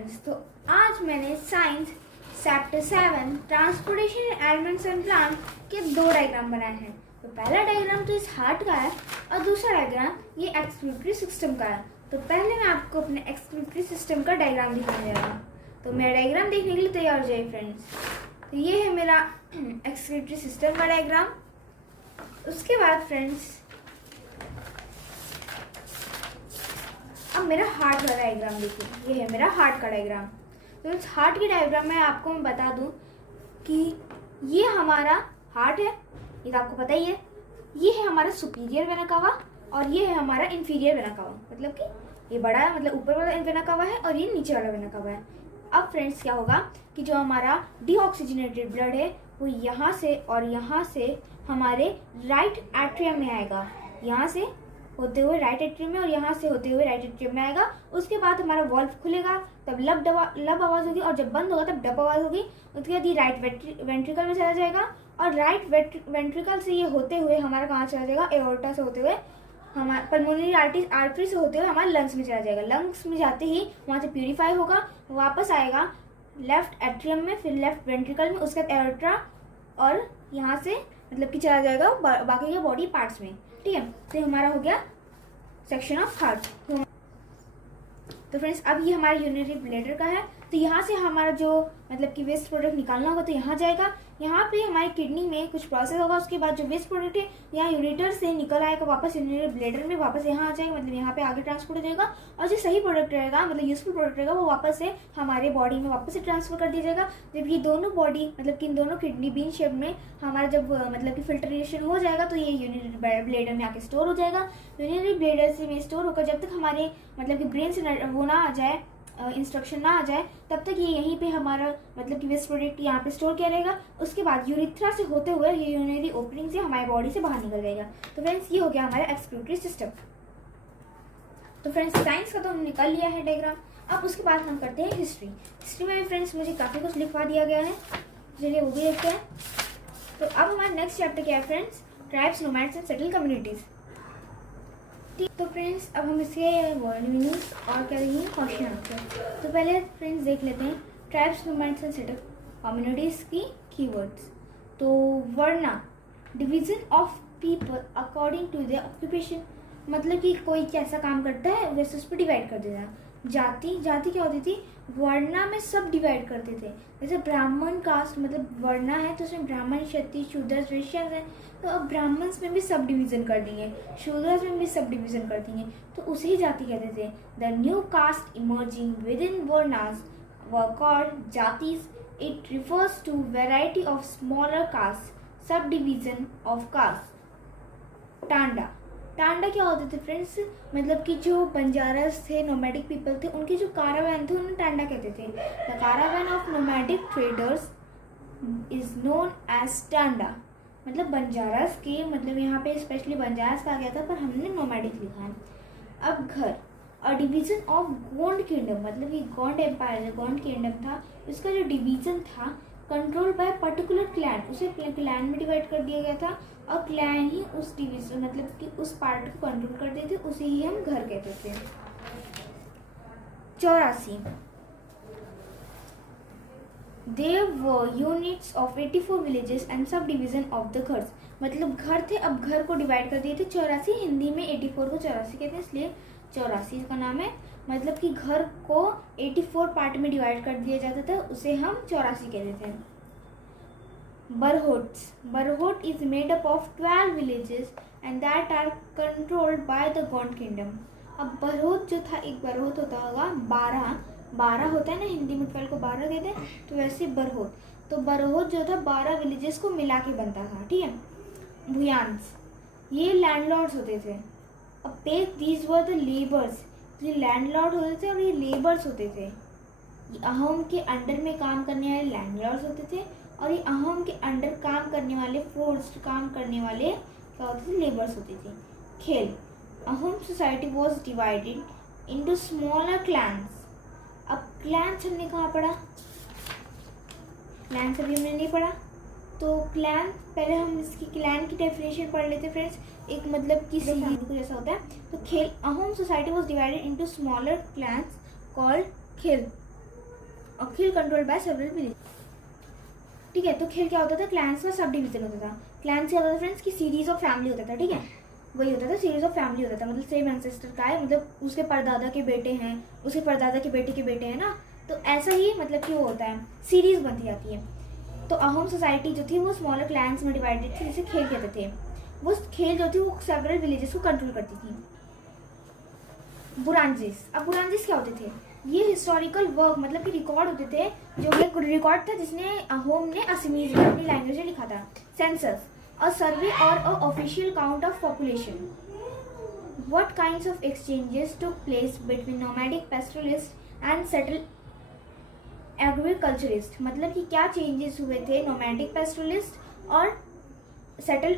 Friends, तो आज मैंने science chapter 7 transportation elements and plant के दो डायग्राम बनाए हैं। तो पहला डायग्राम तो इस हार्ट का है और दूसरा डायग्राम ये एक्सक्रीटरी सिस्टम का है। तो पहले मैं आपको अपने एक्सक्रीटरी सिस्टम का डायग्राम दिखाने जा रहा हूँ। तो मेरा डायग्राम देखने के लिए तैयार हो जाइए फ्रेंड्स। तो ये है मेरा एक्सक्रीटरी सिस्टम का डायग्राम। उसके बाद फ्रेंड्स अब मेरा हार्ट का डायग्राम देखिए, ये है मेरा हार्ट का डायग्राम। तो इस हार्ट के डायग्राम में आपको मैं बता दूं कि ये हमारा हार्ट है, ये तो आपको पता ही है। ये है हमारा सुपीरियर वेना कावा और ये है हमारा इंफीरियर वेना कावा, मतलब कि ये बड़ा है, मतलब ऊपर वाला वेना कावा है और ये नीचे वाला वेना कावा है। अब फ्रेंड्स क्या होगा कि जो हमारा डीऑक्सीजनेटेड ब्लड है वो यहाँ से और यहाँ से हमारे राइट एट्रियम में आएगा, यहाँ से होते हुए राइट एट्रियम में और यहाँ से होते हुए राइट एट्रियम में आएगा। उसके बाद हमारा वॉल्व खुलेगा, तब लब आवाज़ होगी और जब बंद होगा तब डब आवाज़ होगी। उसके बाद ये राइट वेंट्रिकल में चला जाएगा और राइट वेंट्रिकल से ये होते हुए हमारा कहाँ चला जाएगा, एओर्टा से होते हुए हमारा पल्मोनरी आर्टरी से होते हुए हमारे लंग्स में चला जाएगा। लंग्स में जाते ही वहाँ से प्यूरीफाई होगा, वापस आएगा लेफ्ट एट्रियम में, फिर लेफ्ट वेंट्रिकल में, उसके बाद एओर्टा और यहाँ से मतलब कि चला जाएगा बाकी के बॉडी पार्ट्स में। ठीक है, तो हमारा हो गया सेक्शन ऑफ हार्ट। तो फ्रेंड्स अब ये हमारा यूरिनरी ब्लैडर का है। तो यहाँ से हमारा जो मतलब कि वेस्ट प्रोडक्ट निकालना होगा तो यहाँ जाएगा, यहाँ पे हमारी किडनी में कुछ प्रोसेस होगा, उसके बाद जो वेस्ट प्रोडक्ट है यहाँ यूरेटर से निकल आएगा वापस यूरिनरी ब्लैडर में, वापस यहाँ आ जाएगा, मतलब यहाँ पे आगे ट्रांसपोर्ट हो जाएगा। और जो सही प्रोडक्ट रहेगा मतलब यूजफुल प्रोडक्ट रहेगा वो वापस से हमारे बॉडी में वापस से ट्रांसफर कर दिया जाएगा। जब ये दोनों बॉडी मतलब कि इन दोनों किडनी बीन शेप में हमारा जब मतलब कि फिल्ट्रेशन हो जाएगा तो ये यूरिनरी ब्लैडर में आके स्टोर हो जाएगा। यूरिनरी ब्लैडर से में स्टोर होकर जब तक हमारे मतलब कि ब्रेन से वो ना आ जाए, इंस्ट्रक्शन ना आ जाए, तब तक ये यहीं पे हमारा मतलब कि वेस्ट प्रोडक्ट यहाँ पे स्टोर किया रहेगा। उसके बाद यूरिथ्रा से होते हुए ये यूरिनरी ओपनिंग से हमारी बॉडी से बाहर निकल जाएगा। तो फ्रेंड्स ये हो गया हमारा एक्सक्रीटरी सिस्टम। तो फ्रेंड्स साइंस का तो हमने कर लिया है डायग्राम। अब उसके बाद हम करते हैं हिस्ट्री। हिस्ट्री में भी फ्रेंड्स मुझे काफ़ी कुछ लिखवा दिया गया है, चलिए वो भी देखते हैं। तो अब हमारा नेक्स्ट चैप्टर क्या है friends, tribes, nomads and settle communities. तो फ्रेंड्स अब हम इसके वर्ड मीनिंग्स और क्या देखेंगे, क्वेश्चन आंसर। तो पहले फ्रेंड्स देख लेते हैं tribes, nomads and settle communities की कीवर्ड्स। तो varna, division of people according to their occupation, मतलब कि कोई कैसा काम करता है वैसे उस पर डिवाइड कर देना। जाति, जाति क्या होती थी, वर्णा में सब डिवाइड करते थे। जैसे ब्राह्मण कास्ट मतलब वर्णा है तो उसमें ब्राह्मण, क्षत्रिय, शूद्र, वैश्य है, तो अब ब्राह्मण्स में भी सब डिवीजन कर दिए, शूद्रस में भी सब डिवीजन कर दिए, तो उसे ही जाति कहते थे। The new caste emerging within varnas were called jatis. It refers to variety of smaller caste, subdivision of caste. Tanda, tanda क्या होते थे फ्रेंड्स, मतलब कि जो बंजारास थे, नोमैडिक पीपल थे, उनके जो कारावैन थे उन्हें टांडा कहते थे। The caravan of nomadic traders is known as tanda, मतलब बंजारास के, मतलब यहाँ पे स्पेशली बंजारास कहा गया था पर हमने नोमैडिक लिखा है। अब घर, a division of Gond kingdom, मतलब ये गोंड एम्पायर जो गोंड किंगडम था उसका जो डिवीजन था कंट्रोल बाय पर्टिकुलर क्लैन, उसे क्लैन में डिवाइड कर दिया गया था और क्लैन ही उस डिवीजन मतलब कि उस पार्ट को कंट्रोल करते थे, उसे ही हम घर कहते थे। 84, There were units of 84 villages and subdivision of the घर्स, मतलब घर थे, अब घर को डिवाइड कर दिए थे 84, हिंदी में 84 को 84 कहते हैं इसलिए 84 का नाम है। मतलब कि घर को 84 पार्ट में डिवाइड कर दिया जाता था, उसे हम 84 कहते थे। Barhots, barhot is made up of 12 villages and that are controlled by the Gond kingdom। अब बरहोट जो था, एक बरहोट होता होगा 12 होता है ना, हिंदी में 12 को 12 कहते हैं, तो वैसे बरहोट, तो बरहोट जो था 12 विलेजेस को मिला के बनता था। ठीक है। भुयान्स, ये लैंडलॉर्ड्स होते थे। अब page, these were the labours, ये लैंडलॉर्ड होते थे और ये लेबर्स होते थे। ये अहोम के अंडर में काम करने वाले लैंडलॉर्ड्स होते थे और ये अहोम के अंडर काम करने वाले, फोर्स्ड काम करने वाले क्या होते थे, लेबर्स होते थे। खेल, Ahom society was divided into smaller clans. अब क्लैंस हमने कहाँ पढ़ा, क्लैंस अभी हमने नहीं पढ़ा, तो क्लैन पहले हम इसकी क्लैन की डेफिनेशन पढ़ लेते फ्रेंड्स। एक मतलब कि को जैसा होता है। तो खेल, Ahom society was divided into smaller clans called खेल। और खेल कंट्रोल्ड बाय सेवरल विलेज। ठीक है, तो खेल क्या होता था, क्लैंस का सब डिवीजन होता था। क्लैंस क्या होता था फ्रेंड्स की सीरीज ऑफ फैमिली होता था। ठीक है, वही होता था, सीरीज ऑफ फैमिली होता था, मतलब सेम एंसेस्टर का है, मतलब उसके परदादा के बेटे हैं, उसके परदादा के बेटे हैं ना, तो ऐसा ही मतलब कि वो होता है, सीरीज बनती जाती है। तो अहोम सोसाइटी जो थी वो स्मॉलर क्लैंस में डिवाइडेड थी, जिसे खेल कहते थे। वो खेल जो थी वो सेवरल विलेजेस को कंट्रोल करती थी। बुरांजिस, अब बुरांजिस क्या होते थे, ये हिस्टोरिकल वर्क मतलब कि रिकॉर्ड होते थे, जो एक रिकॉर्ड था जिसने अहोम ने असीमीज में अपनी लैंग्वेज में लिखा था। सेंसस, अ सर्वे और a official count of population. What kinds of exchanges took place between nomadic pastoralist and settle agriculturalist, मतलब कि क्या चेंजेस हुए थे नोमैडिक पैस्टोरलिस्ट और सेटल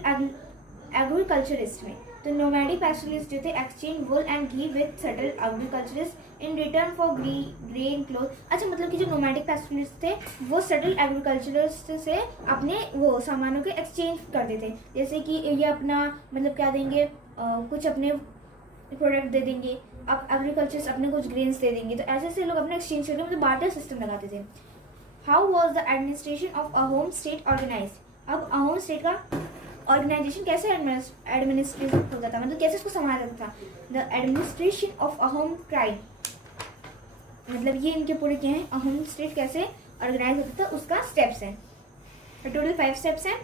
एग्रीकल्चरिस्ट में। तो नोमैडिक पैस्टोरलिस्ट जो थे exchange wool and ghee with settle agriculturist in return for grain cloth. अच्छा, मतलब कि जो नोमैडिक पैस्टोरलिस्ट थे वो सेटल एग्रीकल्चरिस्ट से अपने वो सामानों के एक्सचेंज करते थे, जैसे कि ये अपना मतलब क्या देंगे, कुछ अपने प्रोडक्ट दे देंगे, अब एग्रीकल्चर अपने कुछ ग्रेन्स दे देंगे, तो ऐसे से लोग अपने एक्सचेंज करके मतलब बार्टर सिस्टम लगाते थे। How was the administration of Ahom state organise, अब अहोम स्टेट का ऑर्गेनाइजेशन कैसे एडमिनिस्ट्रेशन होता था, मतलब कैसे इसको संभाला जाता था। The administration of Ahom tribe, मतलब ये इनके पूरे क्या हैं, अहोम स्टेट कैसे ऑर्गेनाइज होता था उसका स्टेप्स हैं, टोटल 5 स्टेप्स हैं।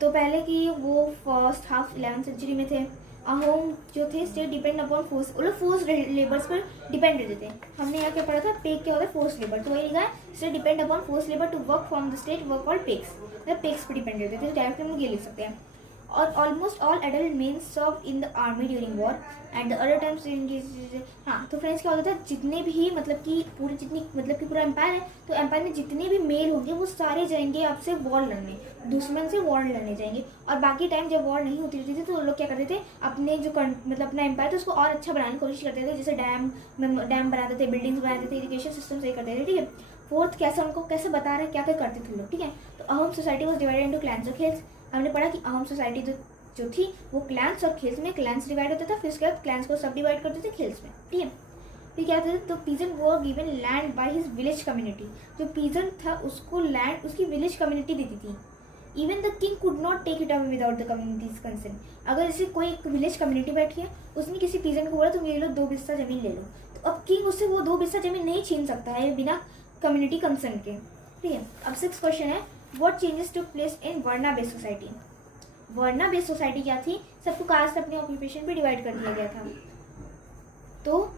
तो पहले कि वो फर्स्ट हाफ 11th सेंचुरी में थे। अहोम जो थे स्टेट डिपेंड अपॉन फोर्स, वो लोग फोर्स लेबर्स पर डिपेंड रहते थे। हमने यहाँ क्या पढ़ा था, पेग क्या होता है, फोर्स लेबर, तो वही लिखा है state depend upon force labour to work from the state work और पेग्स, मतलब पेग्स पर डिपेंड रहते थे, तो डायरेक्ट हम लोग ये लिख सकते हैं। और almost all adult men serve in the army during war and the other times. हाँ, तो फ्रेंड्स क्या होता था, जितने भी मतलब कि पूरी जितनी मतलब कि पूरा एम्पायर है, तो एम्पायर में जितने भी मेल होंगे वो सारे जाएंगे आपसे वॉर लड़ने, दुश्मन से वॉर लड़ने जाएंगे। और बाकी टाइम जब वॉर नहीं होती रहती थी तो लोग क्या करते थे, अपने जो मतलब अपना एम्पायर था उसको और अच्छा बनाने की कोशिश करते थे, जैसे डैम बनाते थे, बिल्डिंग्स बनाते थे, इरिगेशन सिस्टम सही करते थे। ठीक है, फोर्थ कैसे उनको कैसे बता रहे क्या क्या करते थे लोग। ठीक है, तो Ahom society was divided into clans और खेल्स। हमने पढ़ा कि अहोम सोसाइटी जो थी वो क्लैंस और खेल्स में, क्लैंस डिवाइड होता था, फिर उसके बाद क्लैंस को सब डिवाइड करते थे खेल्स में। ठीक है, फिर क्या होता था, तो पीजन वो given land by his village community, जो पीजन था उसको लैंड उसकी विलेज कम्युनिटी देती थी। Even the king could not take it away without the community's consent, अगर जैसे कोई एक विलेज कम्युनिटी बैठी है, उसने किसी पीजन को बोला तुम ये लो 2 बिस्सा जमीन ले लो, तो अब किंग उससे वो 2 बिस्सा जमीन नहीं छीन सकता है बिना कम्युनिटी कंसेंट के। ठीक है, अब 6th क्वेश्चन है, what changes took place in varna based society. Varna based society क्या थी, सबको कास्ट अपने ऑक्यूपेशन पे डिवाइड कर दिया गया था। तो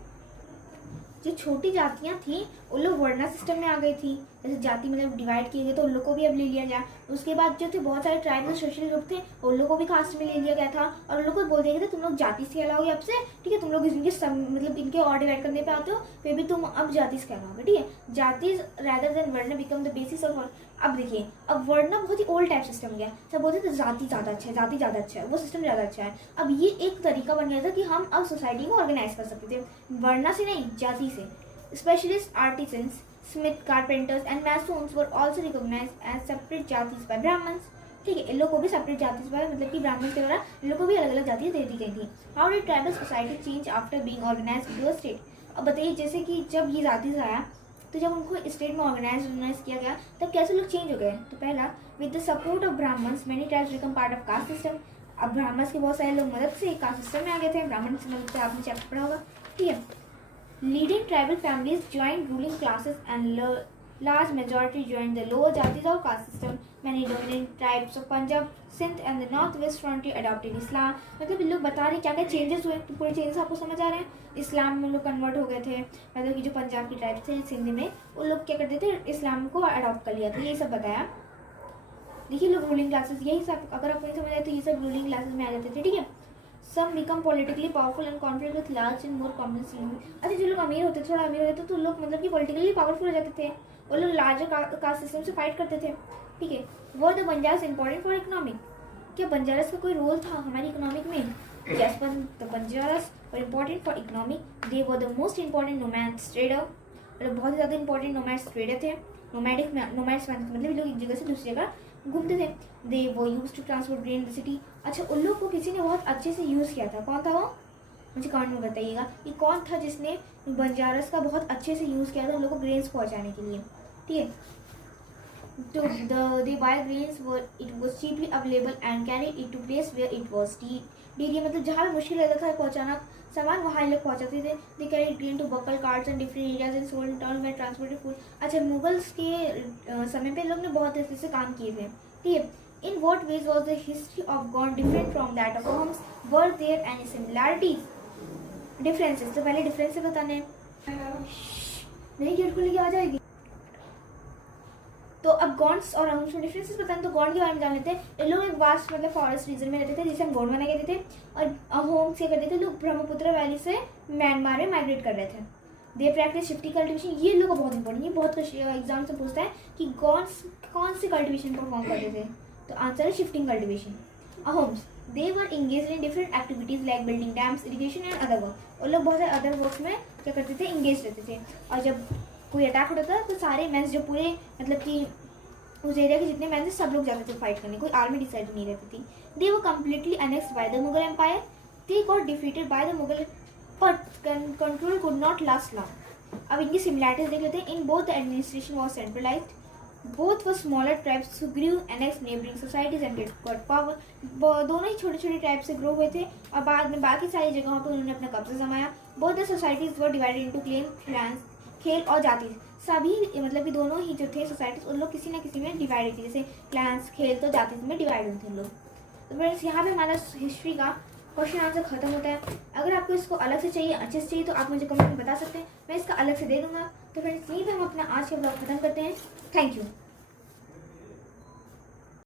जो छोटी जातियां थी उन लोग वर्ना सिस्टम में आ गई थी, जैसे जाति मतलब डिवाइड किए गए तो उन लोग को भी अब ले लिया गया। उसके बाद जो थे बहुत सारे ट्राइबल सोशल ग्रुप थे उन लोग को भी कास्ट में ले लिया गया था, और उन लोग को बोल दिया गया था तुम लोग जाति से कहलाओगे अब से। ठीक है, तुम लोग इनके मतलब इनके और डिवाइड करने पे आते हो, फिर भी तुम अब जाति से कहलाओगे। ठीक है, जाति रैदर देन वर्ण बिकम द बेसिस ऑफ। अब देखिए, अब वर्ण बहुत ही ओल्ड टाइप सिस्टम हो गया, सब बोलते थे जाति ज़्यादा अच्छा है, जाति ज़्यादा अच्छा है, वो सिस्टम ज़्यादा अच्छा है। अब ये एक तरीका बन गया था कि हम अब सोसाइटी को ऑर्गेनाइज कर सकते थे, वर्णा से नहीं जाति से। Specialist artisans, smith, carpenters and masons were also recognized as separate जातिस by Brahmins। ठीक है, इन लोग को भी सेपरेट जातिस by मतलब कि ब्राह्मण के द्वारा इन लोग को भी अलग अलग जातियाँ दे दी गई थी। How did tribal society change after being organised into a state. अब बताइए, जैसे कि जब ये जातिस आया तो जब उनको स्टेट में ऑर्गेनाइज किया गया तब कैसे लोग चेंज हो गए। तो पहला, with the support of Brahmins many tribes become part of caste system. अब ब्राह्मण्स के बहुत सारे लोग मदद से कास्ट सिस्टम में आ गए थे, ब्राह्मण से मदद से आपने चैप्टर पढ़ा होगा। ठीक है, leading tribal families joined ruling classes and large majority joined the lower jatis or caste system. Many dominant tribes of Punjab, Sindh and the northwest frontier adopted Islam। मतलब लोग बता रहे हैं क्या क्या चेंजेस हुए, तो पूरे चेंजेस आपको समझ आ रहे हैं। इस्लाम में लोग कन्वर्ट हो गए थे, मतलब कि जो पंजाब की ट्राइब्स थे सिंध में, वो लोग क्या करते थे, इस्लाम को अडॉप्ट कर लिया था, यही सब बताया। देखिए लोग रूलिंग क्लासेस, यही सब अगर आपको नहीं समझ आए तो ये सब रूलिंग क्लासेस में आ जाते थे। ठीक है, Some become politically powerful and conflict with large and more complex। अच्छा, जो लोग अमीर होते, थोड़ा अमीर होते तो लोग मतलब कि पॉलिटिकली पावरफुल हो जाते थे, वो लोग लार्जर कास्ट सिस्टम से फाइट करते थे। ठीक है, were the Banjaras important for economic, क्या बंजारास का कोई रोल था हमारी इकोनॉमिक में। Yes, the Banjaras were important for economic. They were the most important nomads trader, मतलब बहुत ही ज़्यादा इंपॉर्टेंट नोमैड्स ट्रेडर थे। नोमैड्स मतलब लोग एक जगह से दूसरी जगह घूमते थे। दे वो use to transport grain the city. अच्छा, उन लोग को किसी ने बहुत अच्छे से यूज़ किया था, कौन था वो, मुझे कमेंट में बताइएगा कि कौन था जिसने बंजारस का बहुत अच्छे से यूज़ किया था उन लोगों को ग्रेन्स पहुँचाने के लिए, ठीक है। तो the buy grains were it was cheaply available and carried it to place where it was needed, मतलब जहाँ भी मुश्किल लगता था पहुँचाना सामान वहाँ लोग पहुँचाते थे। दे कैरी ग्रेन टू बकल carts and different areas in sold town में ट्रांसपोर्टेड फूड। अच्छा, मुगल्स के समय पे लोग ने बहुत ऐसे से काम किए थे, ठीक है। In what ways was the history of god different from that of homes, were there any similarities, differences. तो पहले डिफरेंसेस बताने नहीं, गेट खुली आ जाएगी। तो अब गॉन्ड्स और अहोम्स में डिफरेंसेस बताएं तो गॉन्ड के बारे में जान लेते हैं। ये लोग एक वास्ट मतलब फॉरेस्ट रीजन में रहते थे जिसे हम गॉन्ड माना कहते थे, और अहोम्स क्या करते थे, लोग ब्रह्मपुत्र वैली से म्यांमार में माइग्रेट कर रहे थे। They practice shifting cultivation. ये लोग बहुत इंपॉर्टेंट, ये बहुत एग्जाम से पूछता है कि गॉन्ड्स कौन सी कल्टिवेशन परफॉर्म करते थे, तो आंसर है shifting cultivation. Ahoms they were engage in different activities like building dams, irrigation and other work. और लोग बहुत सारे अदर वर्क में क्या करते थे, इंगेज रहते थे। और जब कोई अटैक होता था तो सारे मैंस जो पूरे मतलब कि उस एरिया के जितने मैन थे सब लोग जाते थे फाइट करने, कोई आर्मी डिसाइड नहीं रहती थी। They were completely annexed by the Mughal empire, they got defeated by the Mughal but control could not last long. अब इनकी सिमिलैरिटीज देख लेते हैं। In both the administration was centralized, both were smaller tribes who grew annex neighbouring societies and got power. दोनों ही छोटे छोटे tribe से ग्रो हुए थे और बाद में बाकी सारी जगहों पर उन्होंने अपना कब्जा जमाया। Both the societies were divided into clan, clans, खेल और जाति। सभी मतलब कि दोनों ही जो थे सोसाइटीज उन लोग किसी ना किसी में डिवाइडेड थे, जैसे क्लैंस, खेल, तो जाति में डिवाइड हुए थे लोग। तो फ्रेंड्स यहाँ पे हमारा हिस्ट्री का क्वेश्चन आंसर खत्म होता है। अगर आपको इसको अलग से चाहिए, अच्छे से चाहिए, तो आप मुझे कमेंट में बता सकते हैं, मैं इसका अलग से दे दूंगा। तो फ्रेंड्स यहीं पे हम अपना आज का ब्लॉग खत्म करते हैं। Thank you.